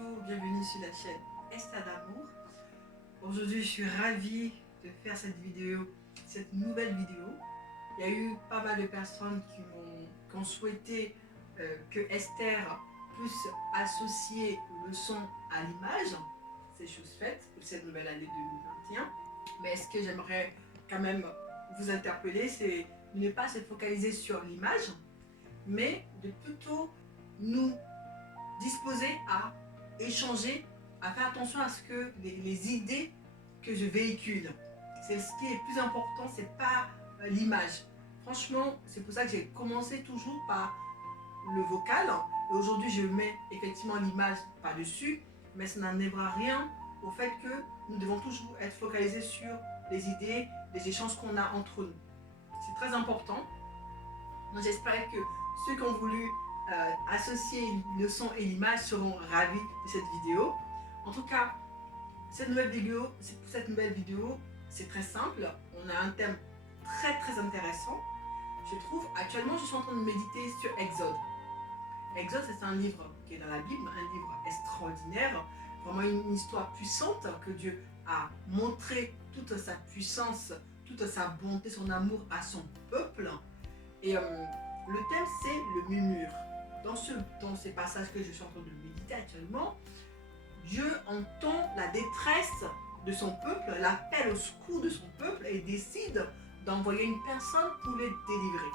Bonjour, bienvenue sur la chaîne Esther d'amour. Aujourd'hui, je suis ravie de faire cette nouvelle vidéo. Il y a eu pas mal de personnes qui ont souhaité que Esther puisse associer le son à l'image. C'est chose faite pour cette nouvelle année 2021. Mais ce que j'aimerais quand même vous interpeller, c'est de ne pas se focaliser sur l'image, mais de plutôt nous disposer à échanger, à faire attention à ce que les idées que je véhicule. C'est ce qui est le plus important, c'est pas l'image. Franchement, c'est pour ça que j'ai commencé toujours par le vocal. Et aujourd'hui, je mets effectivement l'image par-dessus, mais ça n'enlèvera rien au fait que nous devons toujours être focalisés sur les idées, les échanges qu'on a entre nous. C'est très important. J'espère que ceux qui ont voulu associer le son et l'image seront ravis de cette vidéo. En tout cas, cette nouvelle vidéo, c'est très simple. On a un thème très intéressant. Je trouve, actuellement, je suis en train de méditer sur Exode. Exode, c'est un livre qui est dans la Bible, un livre extraordinaire, vraiment une histoire puissante que Dieu a montré toute sa puissance, toute sa bonté, son amour à son peuple. Et le thème, c'est le murmure. Dans ces passages que je suis en train de méditer actuellement, Dieu entend la détresse de son peuple, l'appel au secours de son peuple et décide d'envoyer une personne pour les délivrer.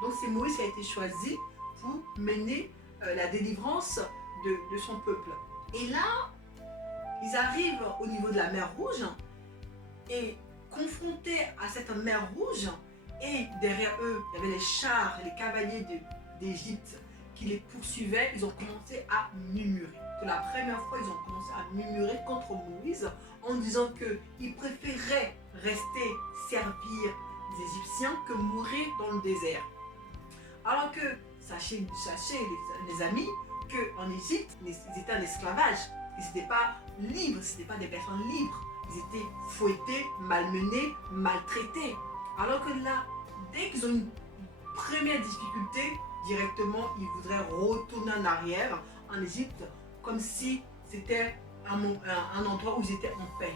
Donc c'est Moïse qui a été choisi pour mener la délivrance de son peuple. Et là, ils arrivent au niveau de la mer Rouge et confrontés à cette mer Rouge, et derrière eux, il y avait les chars, les cavaliers d'Égypte qui les poursuivaient. Ils ont commencé à murmurer. Pour la première fois, ils ont commencé à murmurer contre Moïse en disant qu'ils préféraient rester servir les Égyptiens que mourir dans le désert. Alors que, sachez les amis, qu'en Égypte, ils étaient en esclavage. Ils n'étaient pas libres, ce n'étaient pas des personnes libres. Ils étaient fouettés, malmenés, maltraités. Alors que là, dès qu'ils ont une première difficulté, directement, ils voudraient retourner en arrière en Égypte, comme si c'était un endroit où ils étaient en paix.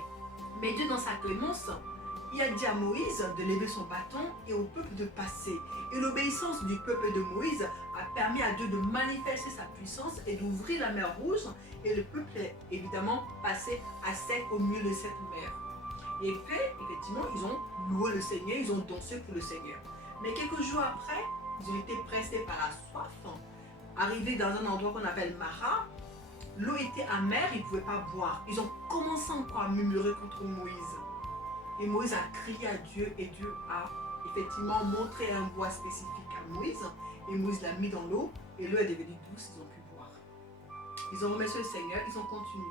Mais Dieu, dans sa clémence, il a dit à Moïse de lever son bâton et au peuple de passer. Et l'obéissance du peuple de Moïse a permis à Dieu de manifester sa puissance et d'ouvrir la mer Rouge. Et le peuple est évidemment passé à sec au milieu de cette mer. Et effectivement, ils ont loué le Seigneur, ils ont dansé pour le Seigneur. Mais quelques jours après, ils ont été pressés par la soif. Arrivés dans un endroit qu'on appelle Mara, l'eau était amère, ils ne pouvaient pas boire. Ils ont commencé encore à murmurer contre Moïse. Et Moïse a crié à Dieu et Dieu a effectivement montré un bois spécifique à Moïse. Et Moïse l'a mis dans l'eau et l'eau est devenue douce, ils ont pu boire. Ils ont remercié le Seigneur, ils ont continué.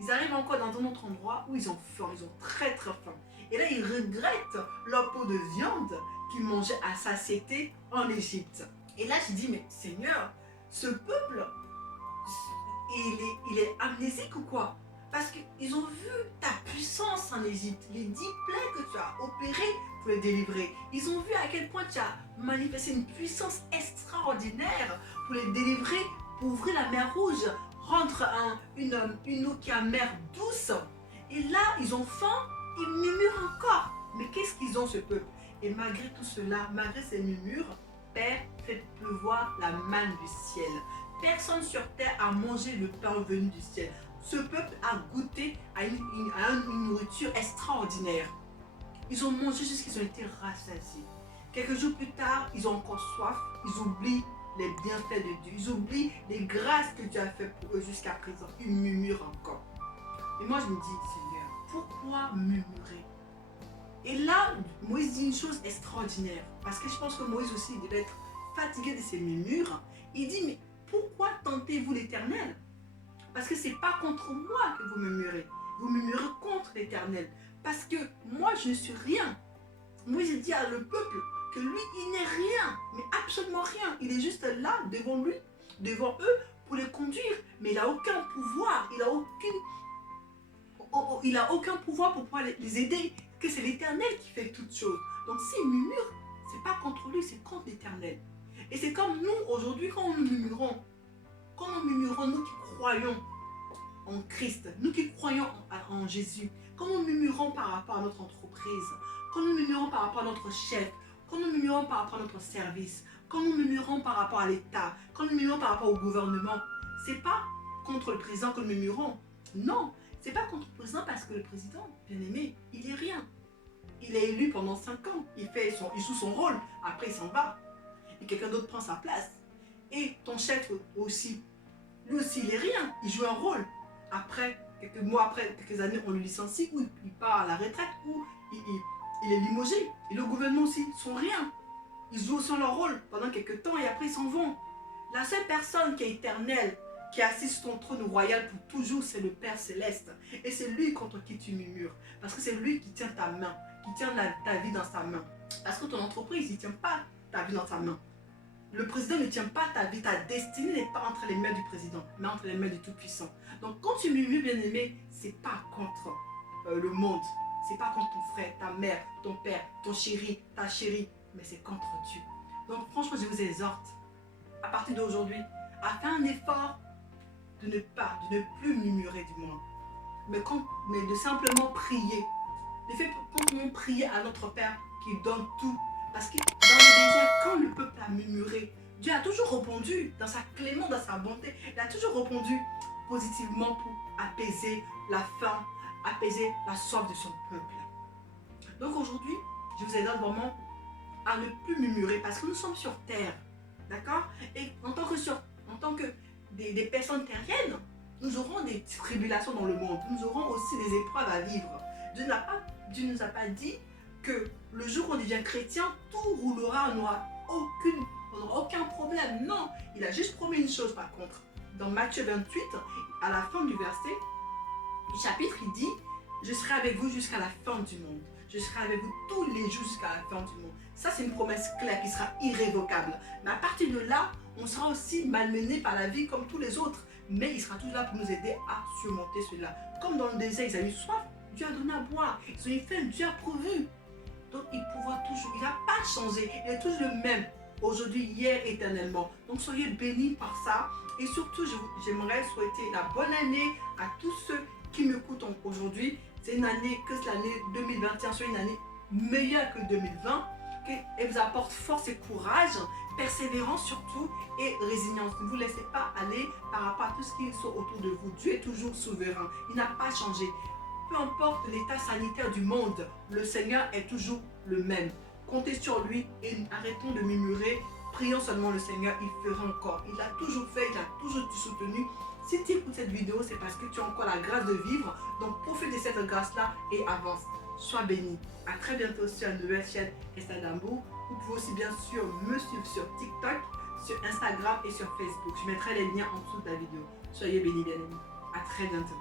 Ils arrivent encore dans un autre endroit où ils ont faim, ils ont très faim. Et là, ils regrettent leur pot de viande qu'ils mangeaient à satiété en Égypte. Et là, je dis, mais Seigneur, ce peuple, il est amnésique ou quoi? Parce qu'ils ont vu ta puissance en Égypte, les 10 plaies que tu as opérées pour les délivrer. Ils ont vu à quel point tu as manifesté une puissance extraordinaire pour les délivrer, pour ouvrir la mer Rouge, rendre une eau qui est amère douce. Et là, ils ont faim, ils murmurent encore. Mais qu'est-ce qu'ils ont, ce peuple? Et malgré tout cela, malgré ces murmures, Père, fait pleuvoir la manne du ciel. Personne sur terre a mangé le pain venu du ciel. Ce peuple a goûté à une nourriture extraordinaire. Ils ont mangé jusqu'à ce qu'ils ont été rassasiés. Quelques jours plus tard, ils ont encore soif. Ils oublient les bienfaits de Dieu. Ils oublient les grâces que Dieu a fait pour eux jusqu'à présent. Ils murmurent encore. Et moi, je me dis, Seigneur, pourquoi murmurer? Et là, Moïse dit une chose extraordinaire. Parce que je pense que Moïse aussi devait être fatigué de ces murmures. Il dit, mais pourquoi tentez-vous l'Éternel? Parce que ce n'est pas contre moi que vous murmurez. Vous murmurez contre l'Éternel. Parce que moi, je ne suis rien. Moïse dit à le peuple que lui, il n'est rien. Mais absolument rien. Il est juste là, devant lui, devant eux, pour les conduire. Mais il n'a aucun pouvoir. Il n'a aucun pouvoir pour pouvoir les aider. Que c'est l'Éternel qui fait toutes choses. Donc s'il murmure, ce n'est pas contre lui, c'est contre l'Éternel. Et c'est comme nous, aujourd'hui, quand nous murmurons, nous qui croyons en Christ, nous qui croyons en Jésus, quand nous murmurons par rapport à notre entreprise, quand nous murmurons par rapport à notre chef, quand nous murmurons par rapport à notre service, quand nous murmurons par rapport à l'État, quand nous murmurons par rapport au gouvernement, c'est pas contre le président que nous murmurons. Non, c'est pas contre le président parce que le président, bien aimé, il est rien. Il est élu pendant 5 ans, il joue son rôle, après il s'en va. Et quelqu'un d'autre prend sa place. Et ton chef aussi, lui aussi il est rien, il joue un rôle. Après, quelques mois après, quelques années, on le licencie ou il part à la retraite ou il est limogé. Et le gouvernement aussi, ils sont rien. Ils jouent aussi leur rôle pendant quelques temps et après ils s'en vont. La seule personne qui est éternelle, qui est assise sur ton trône royal pour toujours, c'est le Père Céleste. Et c'est lui contre qui tu murmures. Parce que c'est lui qui tient ta main, qui tient ta vie dans sa main. Parce que ton entreprise, il ne tient pas ta vie dans sa main. Le président ne tient pas ta vie, ta destinée n'est pas entre les mains du président, mais entre les mains du Tout-Puissant. Donc quand tu murmures, bien aimé, c'est pas contre le monde. C'est pas contre ton frère, ta mère, ton père, ton chéri, ta chérie, mais c'est contre Dieu. Donc franchement, je vous exhorte, à partir d'aujourd'hui, à faire un effort de ne plus murmurer du moins, mais de simplement prier. Le fait quand on prie à notre Père qui donne tout, parce que dans le désert, quand le peuple a murmuré, Dieu a toujours répondu dans sa clémence, dans sa bonté, il a toujours répondu positivement pour apaiser la faim, apaiser la soif de son peuple. Donc aujourd'hui, je vous exhorte vraiment à ne plus murmurer parce que nous sommes sur terre, d'accord? Et en tant que des personnes terriennes, nous aurons des tribulations dans le monde, nous aurons aussi des épreuves à vivre. Dieu ne nous a pas dit que le jour où on devient chrétien, tout roulera, on n'aura aucun problème. Non, il a juste promis une chose par contre. Dans Matthieu 28, à la fin du verset, du chapitre, il dit « Je serai avec vous jusqu'à la fin du monde. Je serai avec vous tous les jours jusqu'à la fin du monde. » Ça, c'est une promesse claire qui sera irrévocable. Mais à partir de là, on sera aussi malmené par la vie comme tous les autres. Mais il sera toujours là pour nous aider à surmonter cela. Comme dans le désert, ils avaient eu soif, Dieu a donné à boire. Ils ont eu faim, Dieu a pourvu. Donc il pourra toujours, il n'a pas changé. Il est toujours le même, aujourd'hui, hier, éternellement. Donc soyez bénis par ça. Et surtout, j'aimerais souhaiter la bonne année à tous ceux qui m'écoutent aujourd'hui. C'est une année, que l'année 2021 soit une année meilleure que 2020. Elle vous apporte force et courage, persévérance surtout et résilience. Ne vous laissez pas aller par rapport à tout ce qui est autour de vous. Dieu est toujours souverain. Il n'a pas changé. Peu importe l'état sanitaire du monde, le Seigneur est toujours le même. Comptez sur lui et arrêtons de murmurer. Prions seulement le Seigneur, il fera encore. Il a toujours fait, il a toujours soutenu. Si tu écoutes cette vidéo, c'est parce que tu as encore la grâce de vivre. Donc profite de cette grâce-là et avance. Sois béni. À très bientôt sur la nouvelle chaîne Esther d'Amour. Vous pouvez aussi bien sûr me suivre sur TikTok, sur Instagram et sur Facebook. Je mettrai les liens en dessous de la vidéo. Soyez bénis, bien aimés. À très bientôt.